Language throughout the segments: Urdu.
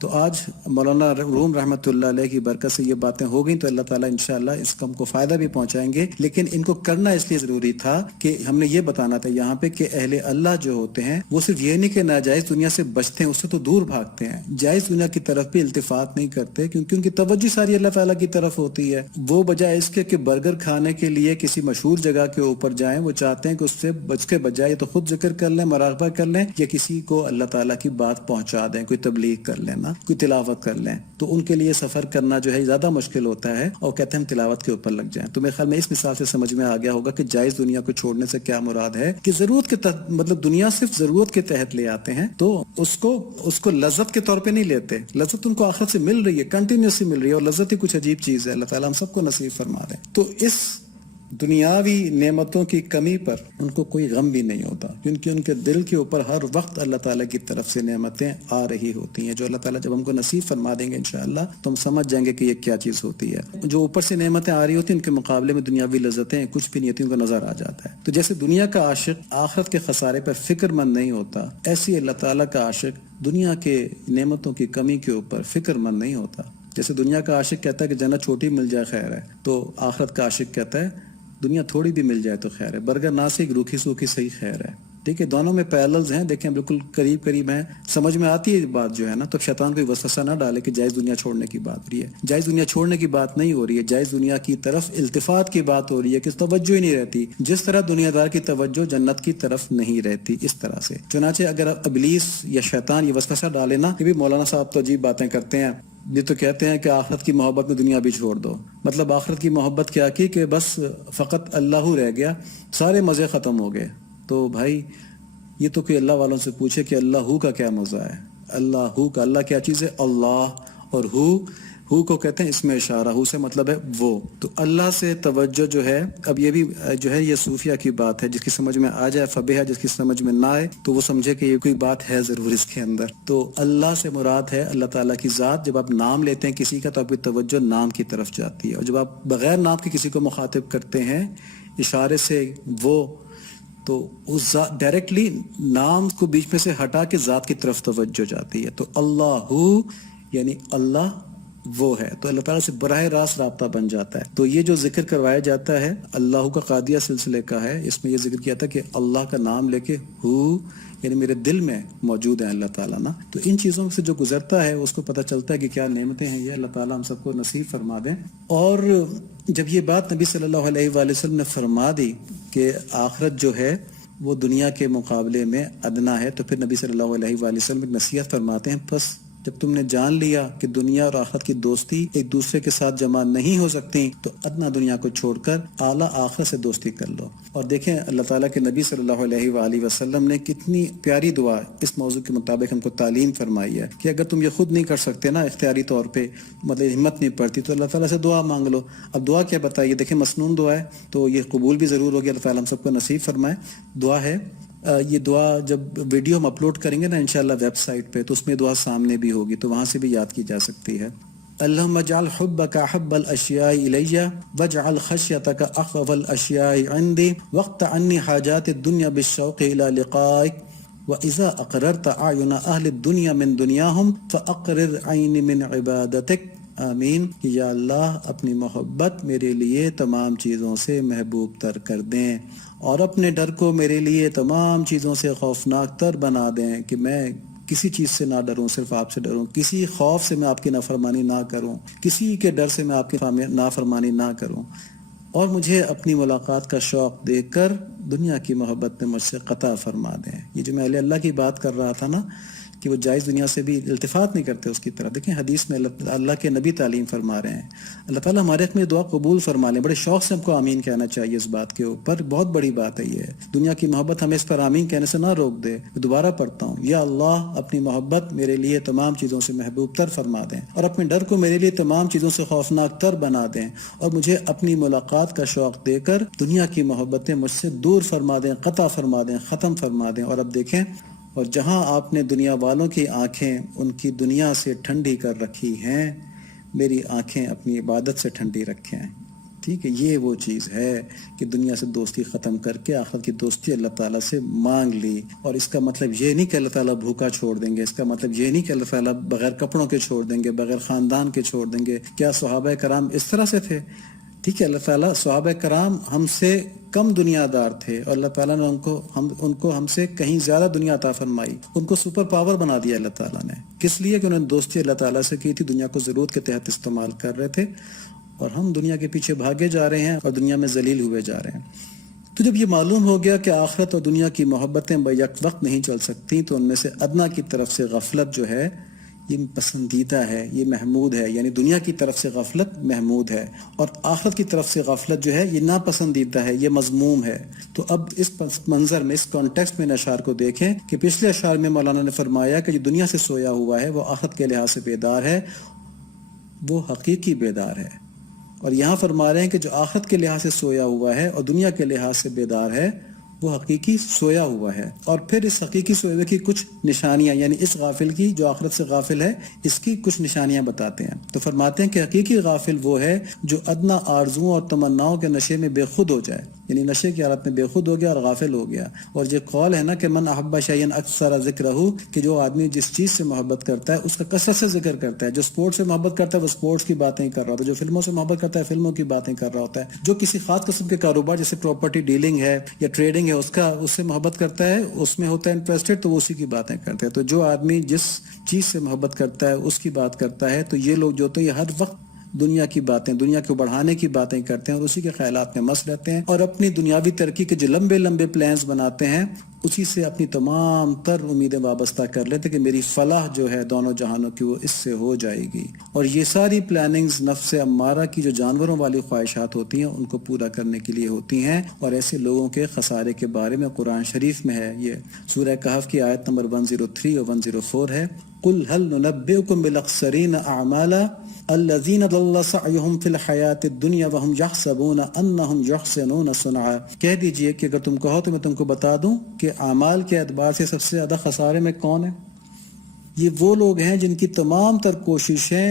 تو آج مولانا روم رحمۃ اللہ علیہ کی برکت سے یہ باتیں ہو گئیں، تو اللہ تعالیٰ انشاءاللہ اس کا ہم کو فائدہ بھی پہنچائیں گے، لیکن ان کو کرنا اس لیے ضروری تھا کہ ہم نے یہ بتانا تھا یہاں پہ کہ اہل اللہ جو ہوتے ہیں وہ صرف یہ نہیں کہ ناجائز دنیا سے بچتے ہیں، اس سے تو دور بھاگتے ہیں، جائز دنیا کی طرف بھی التفات نہیں کرتے، کیونکہ ان کی توجہ ساری اللہ تعالیٰ کی طرف ہوتی ہے۔ وہ بجائے اس کے کہ برگر کھانے کے لیے کسی مشہور جگہ کے اوپر جائیں، وہ چاہتے ہیں کہ اس سے بچ کے بجائے تو خود ذکر کر لیں، مراقبہ کر لیں، یا کسی کو اللہ تعالیٰ کی بات پہنچا دیں، کوئی تبلیغ کر لیں نا، کوئی تلاوت کر لیں، تو ان کے لیے سفر کرنا جو ہے زیادہ مشکل ہوتا ہے، اور کہتے ہیں ہم تلاوت کے اوپر لگ جائیں۔ تو میرے خیال میں اس مثال سے سمجھ میں آ گیا ہوگا کہ جائز دنیا کو چھوڑنے سے کیا مراد ہے، کہ ضرورت کے تحت، مطلب دنیا صرف ضرورت کے تحت لے آتے ہیں، تو اس کو لذت کے طور پہ نہیں لیتے، لذت ان کو آخرت سے مل رہی ہے، کنٹینیوسلی مل رہی ہے، اور لذت ہی کچھ عجیب چیز ہے، اللہ تعالیٰ ہم سب کو نصیب فرما دے۔ تو اس دنیاوی نعمتوں کی کمی پر ان کو کوئی غم بھی نہیں ہوتا، کیونکہ ان کے دل کے اوپر ہر وقت اللہ تعالیٰ کی طرف سے نعمتیں آ رہی ہوتی ہیں، جو اللہ تعالیٰ جب ہم کو نصیب فرما دیں گے انشاءاللہ تو ہم سمجھ جائیں گے کہ یہ کیا چیز ہوتی ہے۔ جو اوپر سے نعمتیں آ رہی ہوتی ہیں ان کے مقابلے میں دنیاوی لذتیں کچھ بھی نہیں ہوتی، ان کو نظر آ جاتا ہے۔ تو جیسے دنیا کا عاشق آخرت کے خسارے پر فکر مند نہیں ہوتا، ایسی اللہ تعالیٰ کا عاشق دنیا کے نعمتوں کی کمی کے اوپر فکر مند نہیں ہوتا۔ جیسے دنیا کا عاشق کہتا ہے کہ جنت چھوٹی مل جائے خیر ہے، تو آخرت کا عاشق کہتا ہے دنیا تھوڑی بھی مل جائے تو خیر ہے، برگر ناسک روکھی سوکھی صحیح خیر ہے۔ ٹھیک ہے، دونوں میں پیرللز ہیں، دیکھیں بالکل قریب قریب ہیں، سمجھ میں آتی ہے بات جو ہے نا۔ تو شیطان کوئی وسوسہ نہ ڈالے کہ جائز دنیا چھوڑنے کی بات ہو رہی ہے، جائز دنیا چھوڑنے کی بات نہیں ہو رہی ہے، جائز دنیا کی طرف التفات کی بات ہو رہی ہے کہ توجہ ہی نہیں رہتی، جس طرح دنیا دار کی توجہ جنت کی طرف نہیں رہتی، اس طرح سے۔ چنانچہ اگر ابلیس یا شیطان یہ وسوسہ ڈالے نا، یہ بھی مولانا صاحب تو عجیب باتیں کرتے ہیں، یہ تو کہتے ہیں کہ آخرت کی محبت میں دنیا بھی چھوڑ دو، مطلب آخرت کی محبت کیا کی کہ بس فقط اللہ رہ گیا، سارے مزے ختم ہو گئے۔ تو بھائی یہ تو کہ اللہ والوں سے پوچھے کہ اللہ کا کیا مزہ ہے، اللہ کا، اللہ کیا چیز ہے، اللہ، اور ہو کو کہتے ہیں اس میں اشارہ، ہو سے مطلب ہے وہ۔ تو اللہ سے توجہ جو ہے، اب یہ بھی جو ہے یہ صوفیہ کی بات ہے، جس کی سمجھ میں آ جائے فبیہا، جس کی سمجھ میں نہ آئے تو وہ سمجھے کہ یہ کوئی بات ہے ضرور اس کے اندر۔ تو اللہ سے مراد ہے اللہ تعالیٰ کی ذات۔ جب آپ نام لیتے ہیں کسی کا تو آپ کی توجہ نام کی طرف جاتی ہے، اور جب آپ بغیر نام کے کسی کو مخاطب کرتے ہیں اشارے سے وہ، تو اس ڈائریکٹلی نام کو بیچ میں سے ہٹا کے ذات کی طرف توجہ جاتی ہے۔ تو اللہ یعنی اللہ وہ ہے، تو اللہ تعالیٰ سے براہ راست رابطہ بن جاتا ہے۔ تو یہ جو ذکر کروایا جاتا ہے اللہ کا قادیہ سلسلے کا ہے، اس میں یہ ذکر کیا تھا کہ اللہ کا نام لے کے یعنی میرے دل میں موجود ہیں اللہ تعالیٰ نا۔ تو ان چیزوں سے جو گزرتا ہے اس کو پتہ چلتا ہے کہ کیا نعمتیں ہیں یہ، اللہ تعالیٰ ہم سب کو نصیب فرما دیں۔ اور جب یہ بات نبی صلی اللہ علیہ وآلہ وسلم نے فرما دی کہ آخرت جو ہے وہ دنیا کے مقابلے میں ادنا ہے، تو پھر نبی صلی اللہ علیہ وآلہ وسلم ایک نصیحت فرماتے ہیں، بس جب تم نے جان لیا کہ دنیا اور آخرت کی دوستی ایک دوسرے کے ساتھ جمع نہیں ہو سکتی، تو ادنا دنیا کو چھوڑ کر اعلیٰ آخرت سے دوستی کر لو۔ اور دیکھیں اللہ تعالیٰ کے نبی صلی اللہ علیہ وآلہ وسلم نے کتنی پیاری دعا اس موضوع کے مطابق ہم کو تعلیم فرمائی ہے کہ اگر تم یہ خود نہیں کر سکتے نا اختیاری طور پہ، مطلب ہمت نہیں پڑتی، تو اللہ تعالیٰ سے دعا مانگ لو۔ اب دعا کیا بتائیے، دیکھیں مسنون دعا ہے تو یہ قبول بھی ضرور ہوگی، اللہ تعالیٰ ہم سب کو نصیب فرمائے۔ دعا ہے، یہ دعا جب ویڈیو ہم اپلوڈ کریں گے نا انشاءاللہ ویب سائٹ پہ، تو اس میں دعا سامنے بھی ہوگی، تو وہاں سے بھی یاد کی جا سکتی ہے۔ اللہم اجعل حبک احب الاشیاء الی واجعل خشیتک اخوف الاشیاء عندی وقت عنی حاجات الدنیا بالشوق الی لقائک وَإِذَا أَقْرَرْتَ أَعْيُنَ أَهْلِ الدُّنْيَا مِن دُنْيَاهُمْ فَأَقْرِرْ عَيْنِ مِنْ عِبَادَتِكَ آمین۔ یا اللہ اپنی محبت میرے لیے تمام چیزوں سے محبوب تر کر دیں، اور اپنے ڈر کو میرے لیے تمام چیزوں سے خوفناک تر بنا دیں، کہ میں کسی چیز سے نہ ڈروں، صرف آپ سے ڈروں، کسی خوف سے میں آپ کی نافرمانی نہ کروں، کسی کے ڈر سے میں آپ کی نافرمانی نہ کروں، اور مجھے اپنی ملاقات کا شوق دے کر دنیا کی محبت میں مجھ سے قطع فرما دیں۔ یہ جو میں اللہ کی بات کر رہا تھا نا کہ وہ جائز دنیا سے بھی التفات نہیں کرتے اس کی طرف، دیکھیں حدیث میں اللہ کے نبی تعلیم فرما رہے ہیں، اللہ تعالیٰ ہمارے حق میں دعا قبول فرما لیں۔ بڑے شوق سے ہم کو آمین کہنا چاہیے اس بات کے اوپر، بہت بڑی بات ہے یہ، دنیا کی محبت ہمیں اس پر آمین کہنے سے نہ روک دے۔ دوبارہ پڑھتا ہوں، یا اللہ اپنی محبت میرے لیے تمام چیزوں سے محبوب تر فرما دیں، اور اپنے ڈر کو میرے لیے تمام چیزوں سے خوفناک تر بنا دیں، اور مجھے اپنی ملاقات کا شوق دے کر دنیا کی محبتیں مجھ سے دور فرما دیں، قطع فرما دیں، ختم فرما دیں۔ اور اب دیکھیں، اور جہاں آپ نے دنیا والوں کی آنکھیں ان کی دنیا سے ٹھنڈی کر رکھی ہیں، میری آنکھیں اپنی عبادت سے ٹھنڈی رکھیں۔ ٹھیک ہے، یہ وہ چیز ہے کہ دنیا سے دوستی ختم کر کے آخرت کی دوستی اللہ تعالیٰ سے مانگ لی. اور اس کا مطلب یہ نہیں کہ اللہ تعالیٰ بھوکا چھوڑ دیں گے، اس کا مطلب یہ نہیں کہ اللہ تعالیٰ بغیر کپڑوں کے چھوڑ دیں گے، بغیر خاندان کے چھوڑ دیں گے. کیا صحابہ کرام اس طرح سے تھے؟ ٹھیک ہے، اللہ تعالیٰ صحابہ کرام ہم سے کم دنیا دار تھے اور اللہ تعالیٰ نے ان کو ہم سے کہیں زیادہ دنیا عطا فرمائی، ان کو سپر پاور بنا دیا اللہ تعالیٰ نے. کس لیے؟ کہ انہوں نے دوستی اللہ تعالیٰ سے کی تھی، دنیا کو ضرورت کے تحت استعمال کر رہے تھے، اور ہم دنیا کے پیچھے بھاگے جا رہے ہیں اور دنیا میں ذلیل ہوئے جا رہے ہیں. تو جب یہ معلوم ہو گیا کہ آخرت اور دنیا کی محبتیں بیک وقت نہیں چل سکتی، تو ان میں سے ادنا کی طرف سے غفلت جو ہے یہ پسندیدہ ہے، یہ محمود ہے. یعنی دنیا کی طرف سے غفلت محمود ہے اور آخرت کی طرف سے غفلت جو ہے یہ ناپسندیدہ ہے، یہ مذموم ہے. تو اب اس منظر میں، اس کانٹیکسٹ میں ان اشعار کو دیکھیں کہ پچھلے اشعار میں مولانا نے فرمایا کہ جو دنیا سے سویا ہوا ہے وہ آخرت کے لحاظ سے بیدار ہے، وہ حقیقی بیدار ہے. اور یہاں فرما رہے ہیں کہ جو آخرت کے لحاظ سے سویا ہوا ہے اور دنیا کے لحاظ سے بیدار ہے وہ حقیقی سویا ہوا ہے. اور پھر اس حقیقی سوئے ہوئے کی کچھ نشانیاں، یعنی اس غافل کی جو آخرت سے غافل ہے، اس کی کچھ نشانیاں بتاتے ہیں. تو فرماتے ہیں کہ حقیقی غافل وہ ہے جو ادنا آرزوؤں اور تمناؤں کے نشے میں بے خود ہو جائے، یعنی نشے کی حالت میں بے خود ہو گیا اور غافل ہو گیا. اور یہ قول ہے نا کہ من احب شیئا اکثر ذکرہ، کہ جو آدمی جس چیز سے محبت کرتا ہے اس کا کثرت سے ذکر کرتا ہے. جو سپورٹ سے محبت کرتا ہے وہ سپورٹس کی باتیں کر رہا ہوتا ہے، جو فلموں سے محبت کرتا ہے فلموں کی باتیں کر رہا ہوتا ہے، جو کسی خاص قسم کے کاروبار جیسے پراپرٹی ڈیلنگ ہے یا ٹریڈنگ ہے اس سے محبت کرتا ہے، اس میں ہوتا ہے انٹرسٹڈ، تو وہ اسی کی باتیں کرتے ہیں. تو جو آدمی جس چیز سے محبت کرتا ہے اس کی بات کرتا ہے، تو یہ لوگ جو ہوتے ہیں یہ ہر وقت دنیا کی باتیں، دنیا کو بڑھانے کی باتیں کرتے ہیں اور اسی کے خیالات میں مست رہتے ہیں، اور اپنی دنیاوی ترقی کے جو لمبے لمبے پلانز بناتے ہیں اسی سے اپنی تمام تر امیدیں وابستہ کر لیتے کہ میری فلاح جو ہے دونوں جہانوں کی وہ اس سے ہو جائے گی. اور یہ ساری پلاننگز نفس امارہ کی جو جانوروں والی خواہشات ہوتی ہیں ان کو پورا کرنے کے لیے ہوتی ہیں. اور ایسے لوگوں کے خسارے کے بارے میں قرآن شریف میں ہے، یہ سورہ کہف کی آیت نمبر 103 اور 104 ہے. قل هل ننبئكم بالاخسرین اعمالا الذین ضل سعیهم فی الحیاۃ الدنیا وهم یحسبون انهم یحسنون صنعا. کہہ دیجئے کہ اگر تم کہو تو میں تم کو بتا دوں کہ اعمال کے اعتبار سے سب سے زیادہ خسارے میں کون ہے. یہ وہ لوگ ہیں جن کی تمام تر کوششیں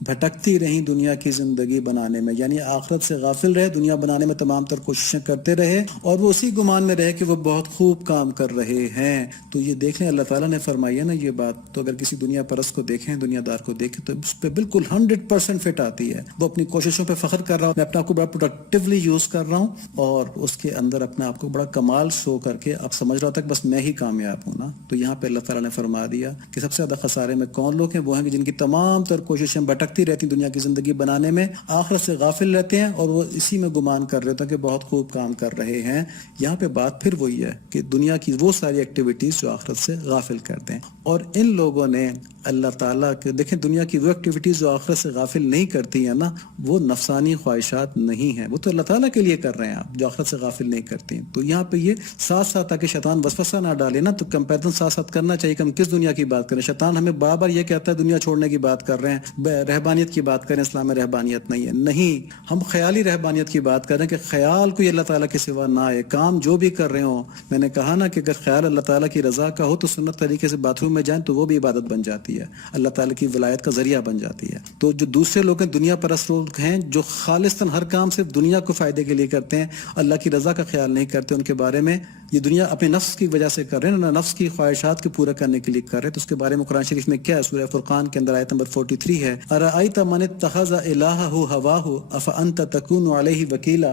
بھٹکتی رہیں دنیا کی زندگی بنانے میں، یعنی آخرت سے غافل رہے، دنیا بنانے میں تمام تر کوششیں کرتے رہے اور وہ اسی گمان میں رہے کہ وہ بہت خوب کام کر رہے ہیں. تو یہ دیکھ لیں اللہ تعالیٰ نے فرمائی ہے نا یہ بات، تو اگر کسی دنیا پرست کو دیکھیں، دنیا دار کو دیکھیں، تو اس پہ بالکل 100% فٹ آتی ہے. وہ اپنی کوششوں پہ فخر کر رہا ہوں، میں اپنے آپ کو بڑا پروڈکٹیولی یوز کر رہا ہوں اور اس کے اندر اپنے آپ کو بڑا کمال شو کر کے اب سمجھ رہا تھا کہ بس میں ہی کامیاب ہوں نا. تو یہاں پہ اللہ تعالیٰ نے فرما دیا کہ سب سے زیادہ خسارے میں کون لوگ ہیں؟ وہ ہیں کہ جن کی تمام تر کوششیں بھٹکتی رہتی دنیا کی زندگی بنانے میں، آخرت سے غافل رہتے ہیں اور وہ اسی میں گمان کر رہے ہوتے ہیں کہ بہت خوب کام کر رہے ہیں. یہاں پہ بات پھر وہی ہے کہ دنیا کی وہ ساری ایکٹیویٹیز جو آخرت سے غافل کرتے ہیں. اور ان لوگوں نے اللہ تعالیٰ کے دیکھیں دنیا کی وہ ایکٹیویٹیز جو آخرت سے غافل نہیں کرتی ہیں نا، وہ نفسانی خواہشات نہیں ہیں، وہ تو اللہ تعالیٰ کے لیے کر رہے ہیں آپ، جو آخرت سے غافل نہیں کرتی. تو یہاں پہ یہ ساتھ ساتھ تاکہ شیطان وسوسہ نہ ڈالے نا، تو کمپیریزن ساتھ ساتھ کرنا چاہیے کہ ہم کس دنیا کی بات کریں. شیطان ہمیں بار بار یہ کہتا ہے دنیا چھوڑنے کی بات کر رہے ہیں، رہبانیت کی بات کریں، اسلام میں رہبانیت نہیں ہے. نہیں، ہم خیالی رہبانیت کی بات کر رہے ہیں کہ خیال کوئی اللہ تعالیٰ کے سوا نہ آئے. کام جو بھی کر رہے ہوں، میں نے کہا نا کہ اگر خیال اللہ تعالیٰ کی رضا کا ہو تو سنت طریقے سے باتھ روم میں جائیں تو وہ بھی عبادت بن جاتی ہے، اللہ تعالیٰ کی ولایت کا ذریعہ بن جاتی ہے. تو جو دوسرے لوگ ہیں، دنیا پرست لوگ ہیں جو خالصتاً ہر کام صرف دنیا کو فائدے کے لیے کرتے ہیں، اللہ کی رضا کا خیال نہیں کرتے، ان کے بارے میں یہ دنیا اپنے نفس کی وجہ سے کر رہے ہیں، نہ نفس کی خواہشات کو پورا کرنے کے لیے کر رہے ہیں. تو اس کے بارے میں قرآن شریف میں کیا ہے؟ سورہ فرقان کے اندر آیت نمبر 43 ہے، ارأیت من اتخذ الہہ ہواہ افانت تکون علیہ وکیلا.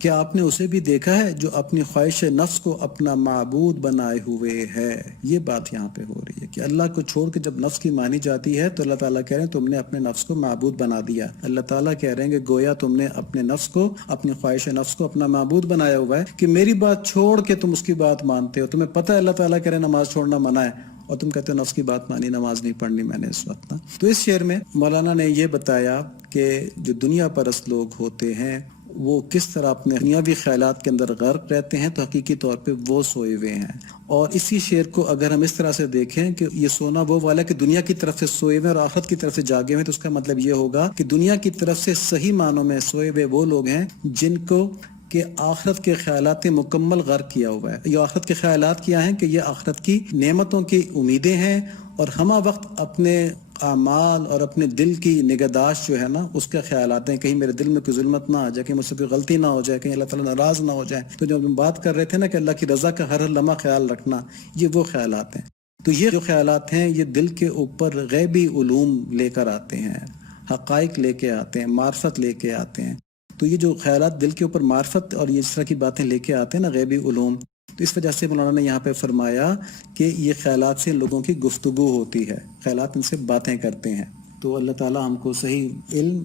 کیا آپ نے اسے بھی دیکھا ہے جو اپنی خواہش نفس کو اپنا معبود بنائے ہوئے ہے؟ یہ بات یہاں پہ ہو رہی ہے کہ اللہ کو چھوڑ کے جب نفس کی مانی جاتی ہے تو اللہ تعالیٰ کہہ رہے ہیں تم نے اپنے نفس کو معبود بنا دیا. اللہ تعالیٰ کہہ رہے ہیں کہ گویا تم نے اپنے نفس کو، اپنی خواہش نفس کو اپنا معبود بنایا ہوا ہے کہ میری بات چھوڑ کے تم اس کی بات مانتے ہو. تمہیں پتہ ہے اللہ تعالیٰ کہہ رہے ہیں نماز چھوڑنا منع ہے اور تم کہتے ہو نفس کی بات مانی، نماز نہیں پڑھنی میں نے اس وقت نا. تو اس شعر میں مولانا نے یہ بتایا کہ جو دنیا پرست لوگ ہوتے ہیں وہ کس طرح اپنے دنیاوی خیالات کے اندر غرق رہتے ہیں، تو حقیقی طور پہ وہ سوئے ہوئے ہیں. اور اسی شعر کو اگر ہم اس طرح سے دیکھیں کہ یہ سونا وہ والا کہ دنیا کی طرف سے سوئے ہوئے اور آخرت کی طرف سے جاگے ہوئے، تو اس کا مطلب یہ ہوگا کہ دنیا کی طرف سے صحیح معنوں میں سوئے ہوئے وہ لوگ ہیں جن کو کہ آخرت کے خیالات مکمل غرق کیا ہوا ہے. یہ آخرت کے خیالات کیا ہیں کہ یہ آخرت کی نعمتوں کی امیدیں ہیں اور ہمہ وقت اپنے اعمال اور اپنے دل کی نگہداشت جو ہے نا اس کا خیال آتے ہیں، کہیں میرے دل میں کوئی ظلمت نہ آ جائے، کہیں مجھ سے کوئی غلطی نہ ہو جائے، کہیں اللہ تعالیٰ ناراض نہ ہو جائے. تو جب ہم بات کر رہے تھے نا کہ اللہ کی رضا کا ہر لمحہ خیال رکھنا، یہ وہ خیالات ہیں. تو یہ جو خیالات ہیں یہ دل کے اوپر غیبی علوم لے کر آتے ہیں، حقائق لے کے آتے ہیں، معرفت لے کے آتے ہیں. تو یہ جو خیالات دل کے اوپر معرفت اور یہ اس طرح کی باتیں لے کے آتے ہیں نا غیبی علوم، تو اس وجہ سے مولانا نے یہاں پہ فرمایا کہ یہ خیالات سے لوگوں کی گفتگو ہوتی ہے، خیالات ان سے باتیں کرتے ہیں. تو اللہ تعالیٰ ہم کو صحیح علم،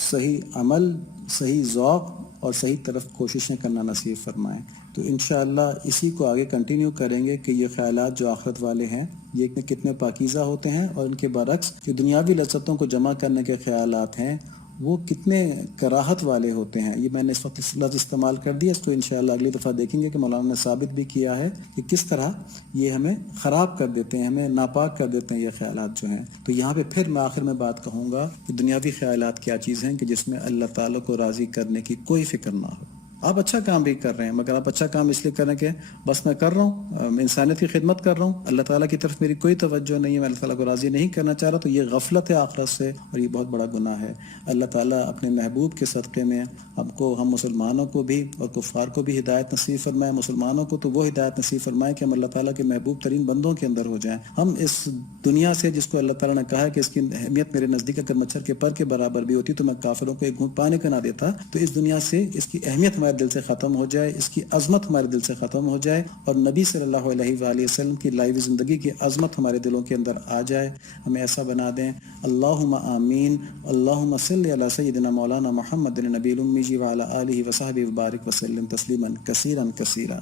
صحیح عمل، صحیح ذوق اور صحیح طرف کوششیں کرنا نصیب فرمائیں. تو انشاءاللہ اسی کو آگے کنٹینیو کریں گے کہ یہ خیالات جو آخرت والے ہیں یہ کتنے پاکیزہ ہوتے ہیں، اور ان کے برعکس جو دنیاوی لذتوں کو جمع کرنے کے خیالات ہیں وہ کتنے کراہت والے ہوتے ہیں. یہ میں نے اس وقت لفظ استعمال کر دیا، اس کو انشاءاللہ اگلی دفعہ دیکھیں گے کہ مولانا نے ثابت بھی کیا ہے کہ کس طرح یہ ہمیں خراب کر دیتے ہیں، ہمیں ناپاک کر دیتے ہیں یہ خیالات جو ہیں. تو یہاں پہ پھر میں آخر میں بات کہوں گا کہ دنیاوی خیالات کیا چیز ہیں کہ جس میں اللہ تعالیٰ کو راضی کرنے کی کوئی فکر نہ ہو. آپ اچھا کام بھی کر رہے ہیں مگر آپ اچھا کام اس لیے کر رہے ہیں کہ بس میں کر رہا ہوں، انسانیت کی خدمت کر رہا ہوں، اللہ تعالیٰ کی طرف میری کوئی توجہ نہیں ہے، میں اللہ تعالیٰ کو راضی نہیں کرنا چاہ رہا. تو یہ غفلت ہے آخرت سے اور یہ بہت بڑا گناہ ہے. اللہ تعالیٰ اپنے محبوب کے صدقے میں ہم مسلمانوں کو بھی اور کفار کو بھی ہدایت نصیب فرمائے. مسلمانوں کو تو وہ ہدایت نصیب فرمائے کہ ہم اللہ تعالیٰ کے محبوب ترین بندوں کے اندر ہو جائیں. ہم اس دنیا سے جس کو اللہ تعالیٰ نے کہا ہے کہ اس کی اہمیت میرے نزدیک اگر مچھر کے پر کے برابر بھی ہوتی تو میں کافروں کو ایک گھونٹ پانی کا نہ دیتا. تو اس دنیا سے اس کی اہمیت ہمارے دل سے ختم ہو جائے، اس کی عظمت ہمارے دل سے ختم ہو جائے، اور نبی صلی اللہ علیہ وآلہ وسلم کی لائیو زندگی کی عظمت ہمارے دلوں کے اندر آ جائے. ہمیں ایسا بنا دیں. اللہم آمین. اللہم صلی علی سیدنا مولانا محمد النبی الامی وعلی آلہ وصحبہ وبارک وسلم تسلیما کثیرا کثیرا.